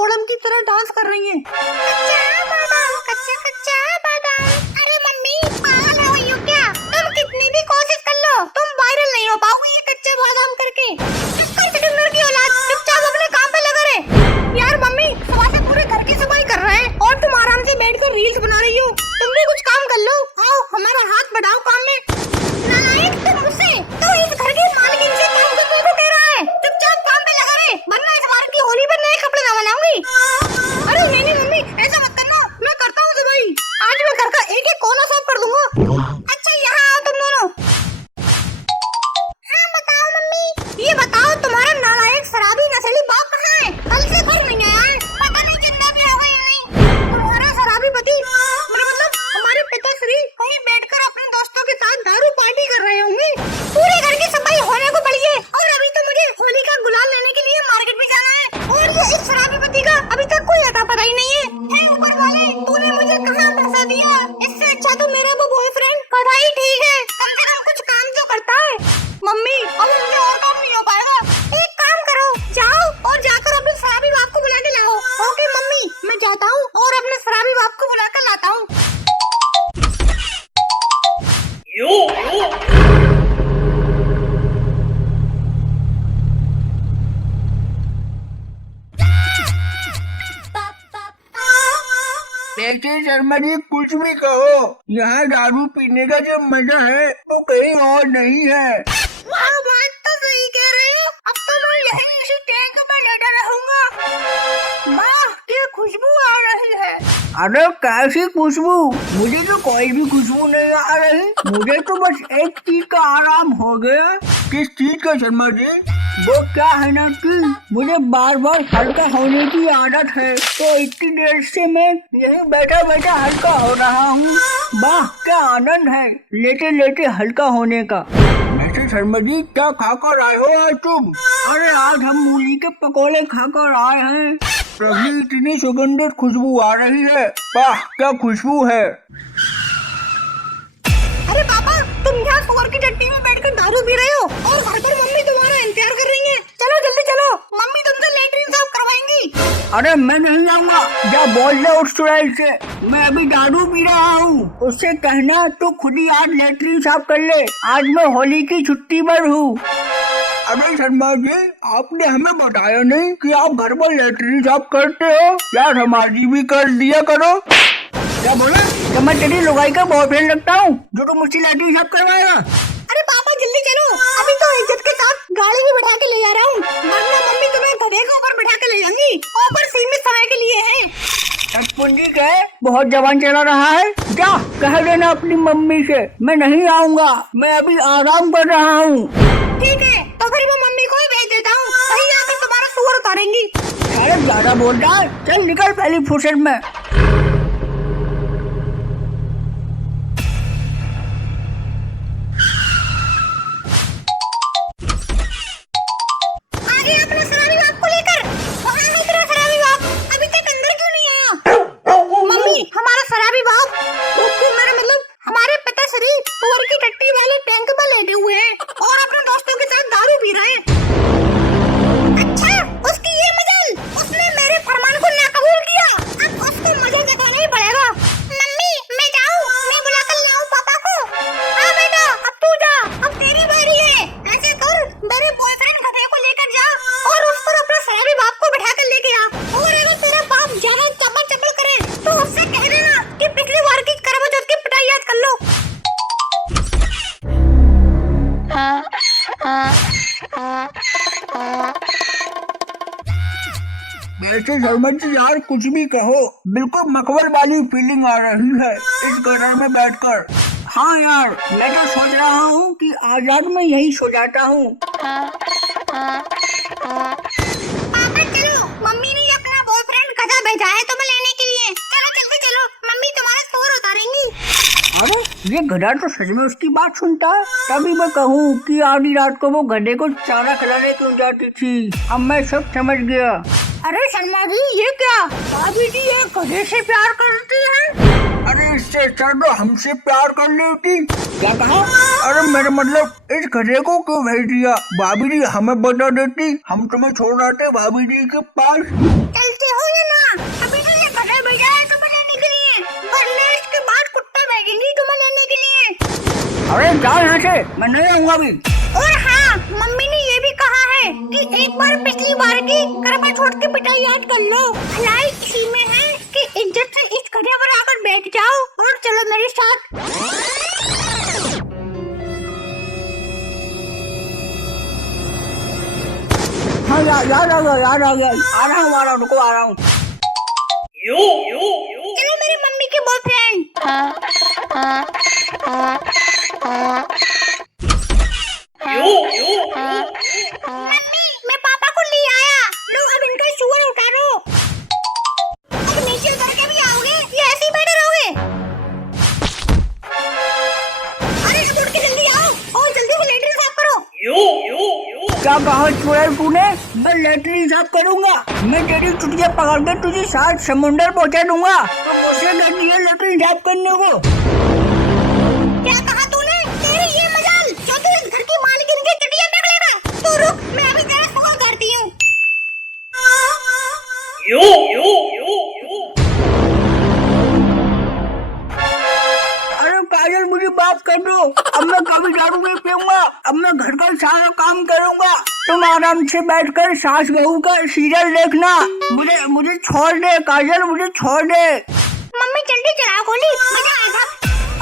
बोड़म की तरह डांस कर रही हैं। कच्चा बादाम, कच्चा कच्चा बादाम। अरे मम्मी पागल हो गई हो क्या? तुम कितनी भी कोशिश कर लो तुम वायरल नहीं हो पाओगी ये कच्चे बादाम करके। कंटेनर की औलाद, चुपचाप अपने काम पे लगा रहे। यार मम्मी सुबह से पूरे घर की सफाई कर रहे हैं और तुम आराम से बैठकर रील्स बना रही हो। तुम भी कुछ काम कर लो। आओ हमारा हाथ बढ़ाओ काम में। नालायक तुम मुझसे तो इस घर के मालकिन से काम करने को कह रहा है। चुपचाप काम पे लगा रहे वरना इस बार की होली पर नए कपड़े ना बनाऊंगी। अरे नहीं मम्मी ऐसा मत करना, मैं करता हूँ सफाई। आज मैं घर का एक एक कोना साफ कर दूंगा। अच्छा यहाँ आओ तुम दोनों। हाँ बताओ मम्मी। ये बताओ तुम्हारा नालायक शराबी नस्ली बाप कहाँ है? कल से घर नहीं आया है। पता नहीं जिंदा भी होगा या नहीं। तुम्हारा शराबी पति मतलब हमारे पिताश्री कहीं बैठकर अपने दोस्तों के साथ दारू पार्टी कर रहे होंगे। पूरे घर की सफाई होने को पड़ी है और अभी तो मुझे होली का गुलाल लेने के लिए मार्केट भी जाना है और ये इस शराबी पति का अभी तक कोई अता पता ही नहीं है। हे ऊपर वाले तूने मुझे कहाँ फंसा दिया। इससे अच्छा तो मेरा वो बॉयफ्रेंड पता ही ठीक है, कम से कम कुछ काम तो करता है। मम्मी अब मुझे और काम नहीं हो पाएगा। एक काम करो जाओ और जाकर अपने शराबी बाप को बुला के लाओ। ओके मम्मी मैं जाता हूँ और अपने शराबी बाप को बुला कर लाता हूँ। देखिए शर्मा जी कुछ भी कहो, यहाँ दारू पीने का जो मजा है वो कहीं और नहीं है। हाँ बात तो सही कह रहे हो। अब तो मैं यहीं इसी टैंक में लेटा रहूंगा। वाह क्या खुशबू आ रही है। अरे कैसी खुशबू? मुझे तो कोई भी खुशबू नहीं आ रही। मुझे तो बस एक चीज का आराम हो गया। किस चीज का शर्मा जी? वो क्या है ना कि मुझे बार बार हल्का होने की आदत है, तो इतनी देर से मैं यहीं बैठा बैठा हल्का हो रहा हूँ। वाह क्या आनंद है लेटे लेटे हल्का होने का। वैसे शर्मा जी क्या खाकर आए हो आज तुम? अरे आज हम मूली के पकोड़े खाकर आए हैं। प्रभु इतनी सुगंधित खुशबू आ रही है। वाह क्या खुशबू है। अरे पापा तुम यहाँ सुअर की टट्टी में बैठकर दारू पी रहे हो और घर पर मम्मी तुम्हारा इंतजार कर रही है। चलो जल्दी चलो, मम्मी तुमसे लेटरिन साफ करवाएंगी। अरे मैं नहीं आऊंगा, जा बोल दे उस चुड़ैल से मैं अभी दारू पी रहा हूँ। उससे कहना तो खुद ही आज लेटरिन साफ कर ले, आज मैं होली की छुट्टी पर हूँ। अरे शर्मा जी आपने हमें बताया नहीं कि आप घर पर लेटरिन साफ करते हो। यार हमारी भी कर दिया करो। क्या बोला? तो मैं तेरी लुगाई का बॉयफ्रेंड लगता हूँ जो तुम मुझसे लेटरिन साफ करवाएगा? अरे पापा जल्दी चलो, अभी तो इज्जत के साथ गाड़ी में बैठा के ले जा रहा हूँ, वरना मम्मी तुम्हें गधे के ऊपर बैठा के ले जाएंगी। ऊपर सीमित समय के लिए है। पुंजी है बहुत जवान चला रहा है। जा कह देना अपनी मम्मी से मैं नहीं आऊंगा, मैं अभी आराम कर रहा हूँ। ठीक है तो फिर मैं मम्मी को ही भेज देता हूँ, वही आकर तुम्हारा सुअर उतारेंगी। अरे ज्यादा बोल रहा है, चल निकल पहली फुर्सत में। आगे अपना शराबी बाप को लेकर। वहाँ है तेरा शराबी बाप, अभी तक अंदर क्यों नहीं आया? मम्मी हमारा शराबी बाप तो मेरा मतलब हमारे पिताश्री सुअर की टट्टी वाले टैंक में लेटे हुए हैं और अपने दोस्तों के साथ दारू पी रहे हैं। अच्छा उसकी ये मजाल, उसने मेरे फरमान को नाकबूल किया। अब उसको मजा जताना ही पड़ेगा। मम्मी मैं जाऊँ, मैं बुला कर लाऊं पापा को? हाँ बेटा अब तू जा, अब तेरी बारी है। ऐसे कर मेरे बॉयफ्रेंड गधे को लेकर जा और उस पर अपने शराबी बाप को बिठा कर लेके आ। और अगर तेरा बाप ज्यादा चपड़ चपड़ करे तो उससे कह देना कि पिछली बार की करवा चौथ की पिटाई याद कर लो। वैसे शर्मा जी यार कुछ भी कहो, बिल्कुल मखमल वाली फीलिंग आ रही है इस घर में बैठकर। हाँ यार मैं तो सोच रहा हूँ कि आज रात में यही सो जाता हूँ। पापा चलो, मम्मी ने अपना बॉयफ्रेंड गधा भेजा है तुम्हें लेने के लिए। चलो जल्दी चलो, मम्मी तुम्हारा सुअर उतारेंगी। अरे ये गधा तो सच में उसकी बात सुनता है। तभी मैं कहूँ कि आधी रात को वो गधे को चारा खिलाने क्यों जाती थी। अब मैं सब समझ गया। अरे शर्मा जी ये क्या, भाभी जी ये गधे से प्यार करती है? अरे इससे अच्छा तो हमसे प्यार कर लेती। क्या कहा? अरे मेरा मतलब इस गधे को क्यों भेज दिया? भाभी जी हमें बता देती, हम तुम्हें छोड़ आते भाभी जी के पास। चलते हो या ना? अभी तो ये गधा भेजा है तुम्हें लेने के लिए, वरना इसके बाद कुत्ता भेजेंगी तुम्हें लेने के लिए। अरे जाओ यहाँ से, मैं नहीं आऊंगा अभी। और हाँ, मम्मी ने ये भी कहा है कि एक बार पिछली बार की करवा चौथ की पिटाई याद कर लो। भलाई इसी में है कि इज्जत से इस गधे पर आकर बैठ जाओ और चलो मेरे साथ। हाँ याद आ गया, आ रहा हूँ, रुको आ रहा हूँ। चलो मेरी मम्मी के बॉयफ्रेंड। मम्मी मैं पापा को ले आया, लो अब इनका शुगर उतारो। अब नीचे उतर के भी आओगे या ऐसे ही बैठे रहोगे? अरे अब उठ के जल्दी आओ और जल्दी से लेटरिन साफ करो। क्या कहा चुड़ैल तूने? मैं लेटरिन साफ करूंगा। मैं तेरी चुटिया पकड़ के तुझे साथ समुंदर पहुंचा दूंगा। तो मुझसे कहती है लेटरिन साफ करने को? क्या कहा तूने? तेरी ये मजाल जो तू इस घर की मालकिन की चटिया टक लेगा। तू रुक, मैं अभी तेरा सवाल करती हूँ। अरे काजल मुझे माफ कर दो, अब मैं कभी दारू नहीं पीऊंगा। अब मैं घर का सारा काम करूंगा। तुम आराम से बैठकर सास बहू का सीरियल देखना। मुझे छोड़ दे काजल, मुझे छोड़ दे। मम्मी जल्दी चला गोली, मजा आएगा।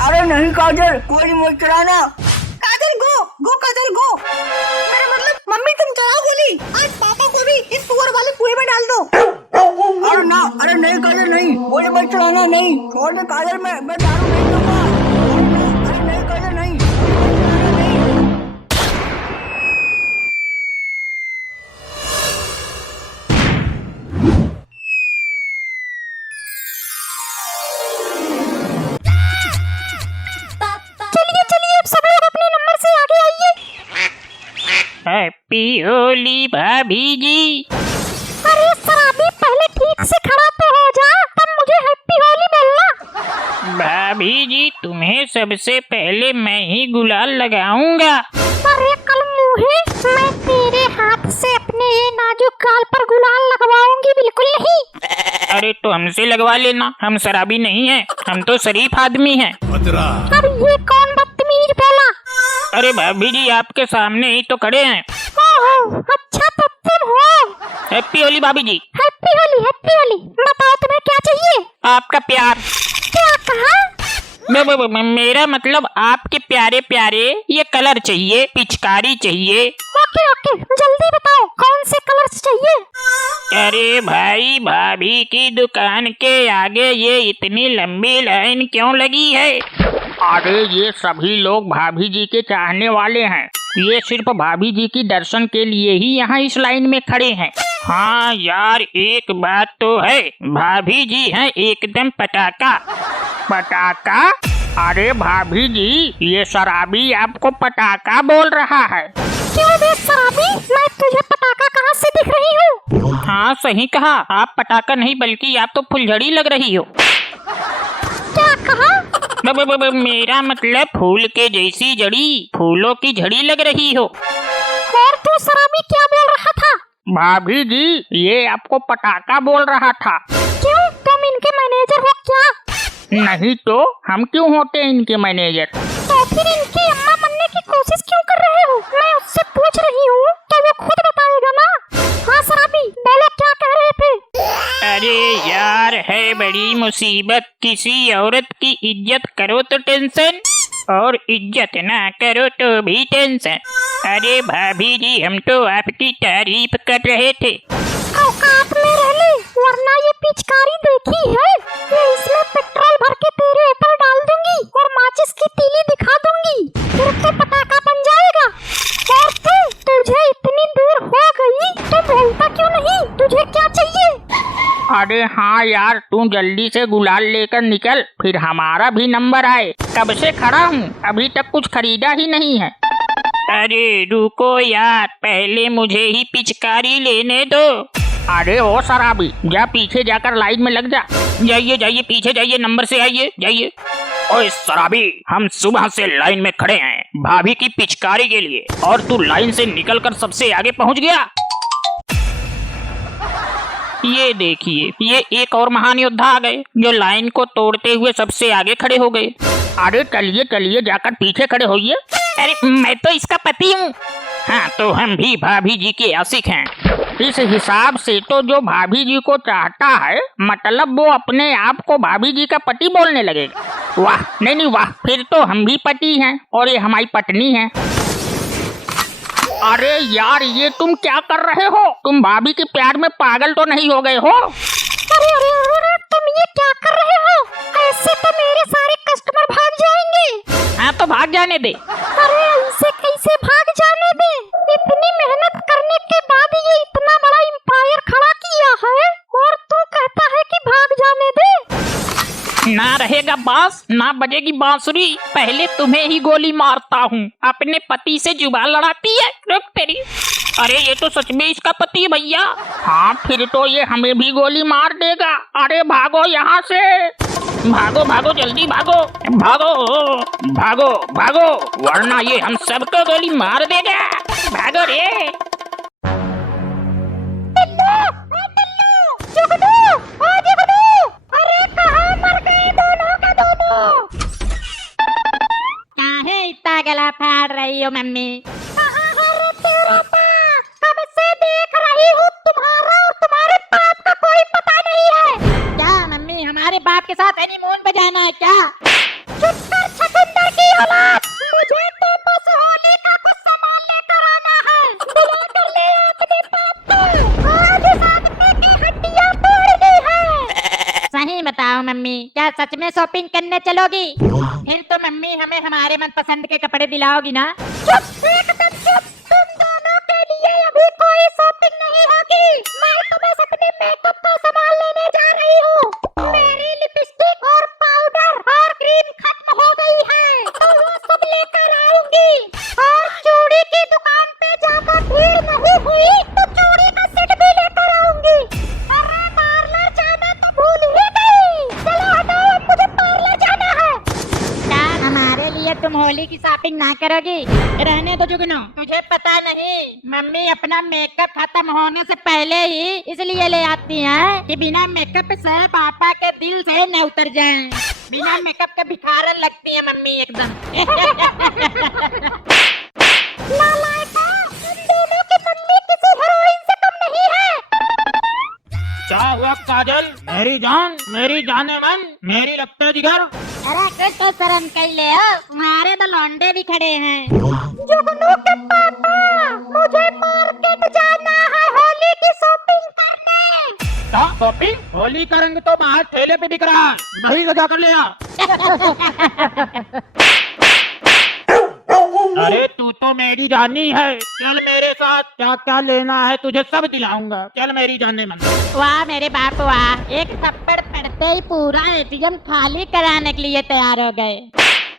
अरे नहीं काजल, कोई मत चलाना। काजल गो काजल गो। मेरा मतलब मम्मी तुम चलाओ गोली, आज पापा को भी इस सुअर वाले कुएं में डाल दो। अरे नहीं काजल नहीं, गोली मत चलाना, नहीं छोड़ दे काजल, मैं दारू नहीं पीऊंगा। अरे नहीं काजल नहीं, चलिए अब सब लोग अपने नंबर से आगे आइए। हैप्पी होली भाभी जी। अरे शराबी पहले ठीक से खड़ा तो हो जा, तब मुझे हैप्पी होली बोलना। भाभी जी तुम्हें सबसे पहले मैं ही गुलाल लगाऊंगा। अरे कल मुहे, मैं तेरे हाथ से अपने ये नाजुक गाल पर गुलाल लगवाऊंगी बिल्कुल नहीं। अरे तो हमसे लगवा लेना, हम शराबी नहीं हैं, हम तो शरीफ आदमी हैं। अब ये कौन बदतमीज बोला? अरे भाभी जी आपके सामने ही तो खड़े हैं। ओहो, अच्छा तो तुम हो। हैप्पी होली भाभी जी। हैप्पी होली बताओ तुम्हें क्या चाहिए? आपका प्यार। क्या कहा? मेरा मतलब आपके प्यारे प्यारे ये कलर चाहिए, पिचकारी चाहिए। ओके जल्दी बताओ कौन से कलर्स चाहिए? अरे भाई भाभी की दुकान के आगे ये इतनी लंबी लाइन क्यों लगी है? अरे ये सभी लोग भाभी जी के चाहने वाले हैं, ये सिर्फ भाभी जी की दर्शन के लिए ही यहाँ इस लाइन में खड़े हैं। हाँ यार एक बात तो है, भाभी जी हैं एकदम पटाखा। पटाखा? अरे भाभी जी ये शराबी आपको पटाखा बोल रहा है। क्यों बे शराबी, मैं तुझे पटाखा कहाँ से दिख रही हूँ? हाँ सही कहा, आप पटाखा नहीं बल्कि आप तो फुलझड़ी लग रही हो। क्या कहा? मेरा मतलब फूल के जैसी जड़ी, फूलों की झड़ी लग रही हो। और तू शराबी क्या बोल रहा था? भाभी जी ये आपको पटाखा बोल रहा था। क्यों, तुम इनके मैनेजर हो क्या? नहीं तो हम क्यों होते हैं इनके मैनेजर? तो फिर इनकी अम्मा बनने की कोशिश क्यों कर रहे हो? मैं उससे पूछ रही हूँ तो वो खुद बताएगा ना। हाँ शराबी बोलो क्या कह रहे थे? अरे यार है बड़ी मुसीबत, किसी औरत की इज्जत करो तो टेंशन और इज्जत ना करो तो भी टेंशन। अरे भाभी जी हम तो आपकी तारीफ कर रहे थे। औकात में रह ले, वरना ये पिचकारी देखी है, ये इसमें पेट्रोल भर के तेरे ऊपर डाल दूंगी और माचिस की तीली दिखा दूंगी, फिर तो पटाखा बन जाएगा। और तुझे इतनी देर हो गई तो बोलता क्यों नहीं? तुझे क्या चाहिए? अरे हाँ यार तू जल्दी से गुलाल लेकर निकल, फिर हमारा भी नंबर आए। कब से खड़ा हूँ अभी तक कुछ खरीदा ही नहीं है। अरे रुको यार पहले मुझे ही पिचकारी लेने दो। अरे ओ शराबी जा पीछे जाकर लाइन में लग जा। जाइए पीछे जाइए, नंबर से आइए जाइए। ओए शराबी, हम सुबह से लाइन में खड़े हैं भाभी की पिचकारी के लिए, और तू लाइन से निकलकर सबसे आगे पहुंच गया। ये देखिए, ये एक और महान योद्धा आ गए जो लाइन को तोड़ते हुए सबसे आगे खड़े हो गए। अरे चलिए चलिए, जाकर पीछे खड़े होइए। अरे मैं तो इसका पति हूँ। हाँ, तो हम भी भाभी जी के आशिक हैं। इस हिसाब से तो जो भाभी जी को चाहता है, मतलब वो अपने आप को भाभी जी का पति बोलने लगेगा। वाह, नहीं वाह, फिर तो हम भी पति हैं और ये हमारी पत्नी है। अरे यार, ये तुम क्या कर रहे हो? तुम भाभी के प्यार में पागल तो नहीं हो गए हो? अरे अरे अरे, तुम ये क्या कर रहे हो? ऐसे तो मेरे सारे कस्टमर भाग जाएंगे। हाँ तो भाग जाने दे। अरे ऐसे कैसे भाग जाने दे? इतनी मेहनत करने के बाद ये इतना बड़ा एम्पायर खड़ा किया है और तू कहता है कि भाग जाने दे। ना रहेगा बांस, ना बजेगी बांसुरी, पहले तुम्हें ही गोली मारता हूँ। अपने पति से जुबान लड़ाती है, रुक तेरी। अरे ये तो सच में इसका पति है भैया। हाँ, फिर तो ये हमें भी गोली मार देगा। अरे भागो यहाँ से, भागो भागो, जल्दी भागो भागो भागो भागो, वरना ये हम सबको गोली मार देगा। भागो रे। अरे कहाँ मर गए दोनों का दोनों? काहे इतना गला फाड़ रही हो मम्मी? कहाँ है रे तेरा बाप? कब से देख रही हूँ, तुम्हारा और तुम्हारे बाप का कोई पता नहीं है। क्या मम्मी, हमारे बाप के साथ हनीमून पे जाना है क्या? चुप कर छकुंदर की औलाद, मुझे तो बस होली का कुछ सामान लेकर आना है। बुला कर ले अपने बाप को, आज इस आदमी की हड्डियाँ तोड़नी है। सही बताओ मम्मी, क्या सच में शॉपिंग करने चलोगी? फिर तो मम्मी हमें हमारे मनपसंद के कपड़े दिलाओगी ना? चुप, एकदम चुप। तुम दोनों के लिए अभी कोई शॉपिंग नहीं होगी। मैं तो बस अपने मेकअप का सामान लेने जा रही हूँ। मेरी लिपस्टिक और पाउडर और क्रीम खत्म हो गई है, तो वो सब लेकर आऊंगी। और चूड़ी की दुकान पे जाकर भीड़ नहीं हुई तो चूड़ी का सेट भी लेकर आऊंगी। अरे पार्लर जाना तो भूल ही गई। चलो हटाओ, मुझे पार्लर जाना है। क्या हमारे लिए तुम होली की शॉपिंग ना करोगी? रहने दो जुगनू, तुझे पता नहीं मम्मी अपना मेकअप खत्म होने से पहले ही इसलिए ले आती हैं कि बिना मेकअप से पापा के दिल से न उतर जाएं। बिना मेकअप के भिखारन लगती है मम्मी एकदम। नालायका, इन दोनों की मम्मी किसी हीरोइन से कम नहीं है। क्या हुआ काजल, मेरी जान, मेरी जाने मन, मेरी रक्त जिगर? अरे कुछ तो शर्म कर ले हो, तुम्हारे तो लौंडे भी खड़े हैं। जुगनू के पापा, मुझे मार्केट जाना है होली की शॉपिंग करने। क्या शॉपिंग? होली का रंग तो बाहर ठेले पे बिक रहा है, वही से जाकर ले आ। अरे तू तो मेरी जानी है, चल मेरे साथ, क्या क्या लेना है तुझे सब दिलाऊंगा। चल मेरी जाने मन। वाह मेरे बाप वाह, एक थप्पड़ पड़ते ही पूरा एटीएम खाली कराने के लिए तैयार हो गए।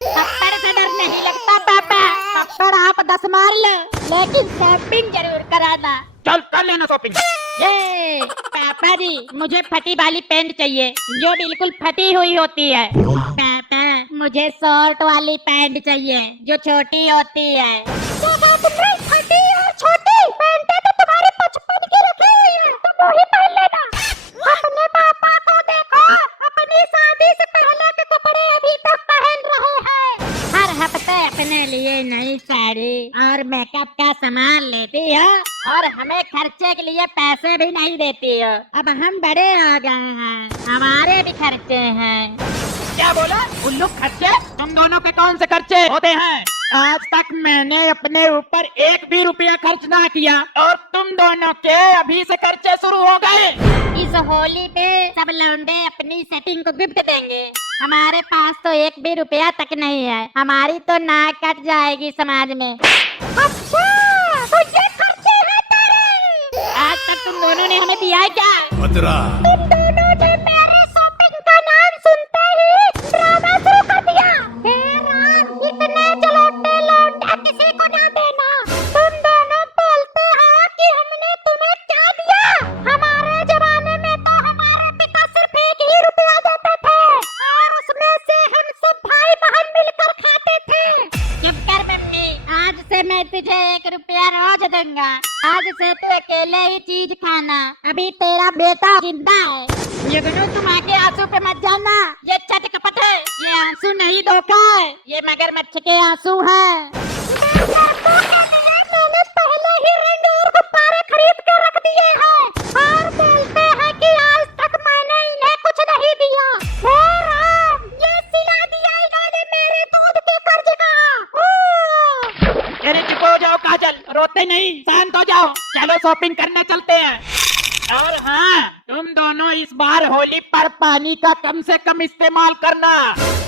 थप्पड़ से डर नहीं लगता पापा, थप्पड़ आप 10 मार लो, लेकिन शॉपिंग जरूर कराना। चल कर लेना शॉपिंग। ये पापा जी, मुझे फटी वाली पैंट चाहिए जो बिल्कुल फटी हुई होती है। पापा, मुझे शॉर्ट वाली पैंट चाहिए जो छोटी होती है। क्या बात है, फटी और छोटी पैंटें तो तुम्हारे बचपन की रखी हुई है, तुम वही पहन लेना। अपने पापा को देखो, अपनी शादी से पहले के कपड़े अभी तक पहन रहे हैं। हर हफ्ते अपने लिए नई साड़ी और मेकअप का सामान लेती हो और हमें खर्चे के लिए पैसे भी नहीं देती हो। अब हम बड़े हो गए हैं, हमारे भी खर्चे हैं। क्या बोला? उल्लू खर्चे? तुम दोनों के कौन से खर्चे होते हैं? आज तक मैंने अपने ऊपर एक भी रुपया खर्च ना किया और तुम दोनों के अभी से खर्चे शुरू हो गए। इस होली पे सब लौंडे अपनी सेटिंग को गिफ्ट देंगे, हमारे पास तो एक भी रुपया तक नहीं है। हमारी तो नाक कट जाएगी समाज में। अच्छा, तो ये खर्चे हैं तेरे। आज तक तुम दोनों ने हमें दिया है क्या? तुम दोनों ने मेरे शॉपिंग का नाम सुनते ही ड्रामा शुरू कर दिया। हे राम, इतने जलोटे लौंडे किसी को ना देना। तुम दोनों बोलते हो कि हमने तुम्हें क्या दिया? हमारे जमाने में तो हमारे पिता सिर्फ 1 ही रुपया देते थे और उसमें से हम सब भाई तुझे 1 रुपया रोज दूंगा। आज से तू अकेले ही चीज खाना, अभी तेरा बेटा जिंदा है। युगनू तुम आके आंसू पे मत जाना, ये चट कपट है, ये आंसू नहीं धोखा है, ये मगरमच्छ के आंसू हैं। मैंने पहले ही रंग और गुब्बारे खरीद कर रख दिए हैं और बोलते हैं कि आज तक मैंने इन्हें कुछ नहीं दिया। हे राम, ये सिला दिया इन्होंने मेरे दूध के कर्ज का। अरे चुप हो जाओ काजल, रोते नहीं, शांत हो जाओ। चलो शॉपिंग करने चलते हैं। और हाँ, तुम दोनों इस बार होली पर पानी का कम से कम इस्तेमाल करना।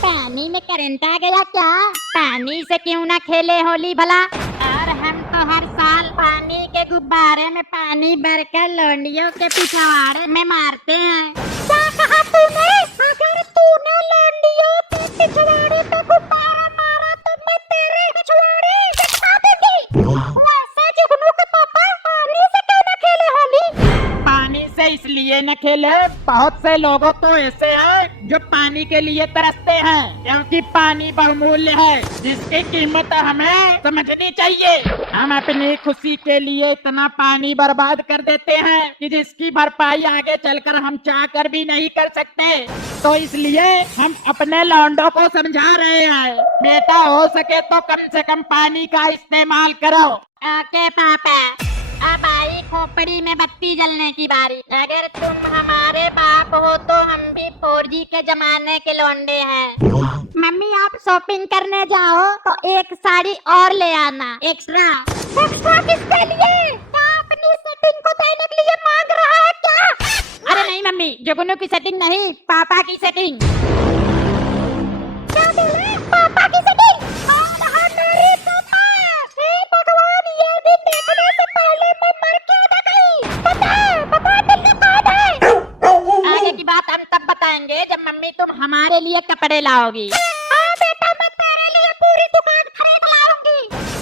पानी में करंट आ गया क्या? पानी से क्यों ना खेले होली भला? और हम तो हर साल पानी के गुब्बारे में पानी भरकर लौंडियों के पिछवाड़े में मारते हैं। क्या कहा तूने? अगर तूने लौंडियों के पिछवाड़े पे गुब्बारा मारा तो मैं तेरे पिछवाड़े दिखा दूंगी। वैसे जुगनू के पापा पानी से क्यों ना खेले होली? पानी से इसलिए न खेले, बहुत से लोगों तो ऐसे हैं जो पानी के लिए तरसते हैं, क्योंकि पानी बहुमूल्य है जिसकी कीमत हमें समझनी चाहिए। हम अपनी खुशी के लिए इतना पानी बर्बाद कर देते हैं कि जिसकी भरपाई आगे चलकर हम चाह कर भी नहीं कर सकते। तो इसलिए हम अपने लौंडों को समझा रहे हैं, बेटा हो सके तो कम से कम पानी का इस्तेमाल करो। ओके पापा, अब आई खोपड़ी में बत्ती जलने की बारी। अगर तुम हमारे बाप हो तो हम भी 4G के जमाने के लौंडे हैं। मम्मी आप शॉपिंग करने जाओ तो एक साड़ी और ले आना एक्स्ट्रा। एक्स्ट्रा किसके लिए? क्या अपनी सेटिंग को देने के लिए मांग रहा है क्या? अरे नहीं मम्मी, जुगनू की सेटिंग नहीं, पापा की सेटिंग। क्या बोले? पापा की सेटिंग? मेरे पापा! हे भगवान, ये दिन देखने से पहले मैं मर क्यों न गई? बता तुमने कौन है? आगे की बात हम तब बताएंगे जब मम्मी तुम हमारे लिए कपड़े लाओगी। हाँ बेटा, मैं तेरे लिए पूरी दुकान खरीद लाऊंगी।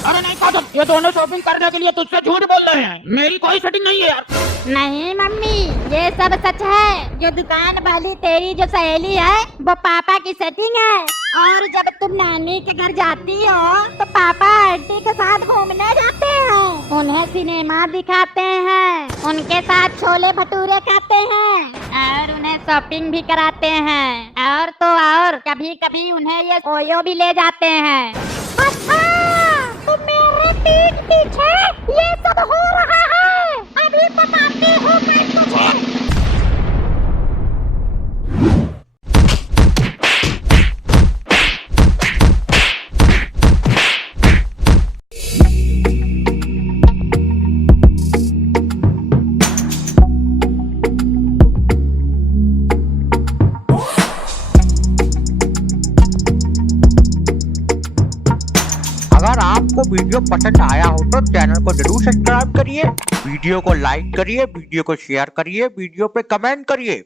अरे नहीं काजल, ये दोनों शॉपिंग करने के लिए तुझसे झूठ बोल रहे हैं, मेरी कोई सेटिंग नहीं है यार। नहीं मम्मी, ये सब सच है। जो दुकान वाली तेरी जो सहेली है वो पापा की सेटिंग है। और जब तुम नानी के घर जाती हो तो पापा आंटी के साथ घूमने जाते हैं, उन्हें सिनेमा दिखाते हैं, उनके साथ छोले भटूरे खाते हैं और उन्हें शॉपिंग भी कराते हैं। और तो और कभी कभी उन्हें ये ओयो भी ले जाते हैं। अच्छा, तो मेरे पीठ पीछे ये सब हो रहा है, अभी बताती हूँ मैं तुझे। अगर आपको वीडियो पसंद आया हो तो चैनल को जरूर सब्सक्राइब करिए, वीडियो को लाइक करिए, वीडियो को शेयर करिए, वीडियो पे कमेंट करिए।